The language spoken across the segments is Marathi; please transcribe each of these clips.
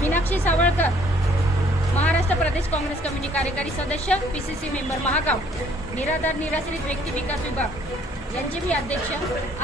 मीनाक्षी सावळकर महाराष्ट्र प्रदेश काँग्रेस कमिटी कार्यकारी सदस्य P C C member Mahagaon निराधार निराश्रित व्यक्ती विकास विभाग. यांचे मी अध्यक्ष.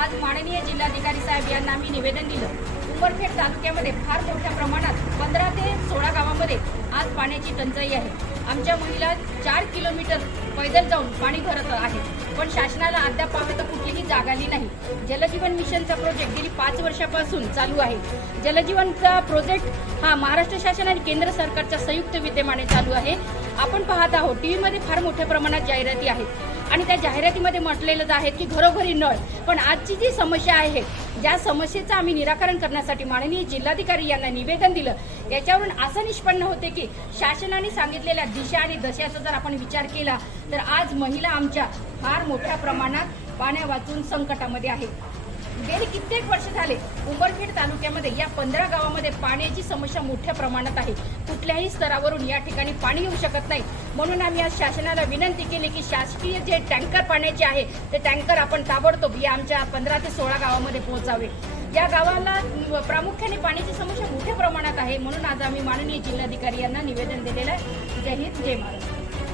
आज माननीय जिल्हाधिकारी साहेब यांना मी निवेदन दिलं. उमरखेड तालुक्यामध्ये फार मोठ्या प्रमाणात पंधरा ते सोळा गावामध्ये आज पाण्याची टंचाई आहे. आमच्या महिला चार किलोमीटर पैदल जाऊन पाणी भरत आहेत पण शासनाला अद्याप पाहता कुठलीही जाग आली नाही. जलजीवन मिशनचा प्रोजेक्ट गेली पाच वर्षापासून चालू आहे. जलजीवनचा प्रोजेक्ट हा महाराष्ट्र शासन आणि केंद्र सरकारच्या संयुक्त विद्यमाने चालू आहे. आपण पाहत आहोत टीव्हीमध्ये फार मोठ्या प्रमाणात जाहिराती आहेत. आणि त्या जाहिरातीमध्ये म्हटलेलंच आहे की घरोघरी नळ. पण आजची जी समस्या आहे ज्या समस्येचं आम्ही निराकरण करण्यासाठी माननीय जिल्हाधिकारी यांना निवेदन दिलं याच्यावरून असं निष्पन्न होते की शासनाने सांगितलेल्या दिशा आणि दशाचा जर आपण विचार केला तर आज महिला आमच्या फार मोठ्या प्रमाणात पाण्या वाचून संकटामध्ये आहेत. गेली कित्येक वर्ष झाले उंबरखेड तालुक्यामध्ये या पंधरा गावामध्ये पाण्याची समस्या मोठ्या प्रमाणात आहे. कुठल्याही स्तरावरून या ठिकाणी पाणी येऊ शकत नाही. म्हणून आम्ही आज शासनाला विनंती केली की शासकीय जे टँकर पाण्याचे आहे ते टँकर आपण ताबडतोब या आमच्या पंधरा ते सोळा गावामध्ये पोहोचावे. या गावाला प्रामुख्याने पाण्याची समस्या मोठ्या प्रमाणात आहे. म्हणून आज आम्ही माननीय जिल्हाधिकारी यांना निवेदन दिलेलं आहे. जय हिंद जय महाराष्ट्र.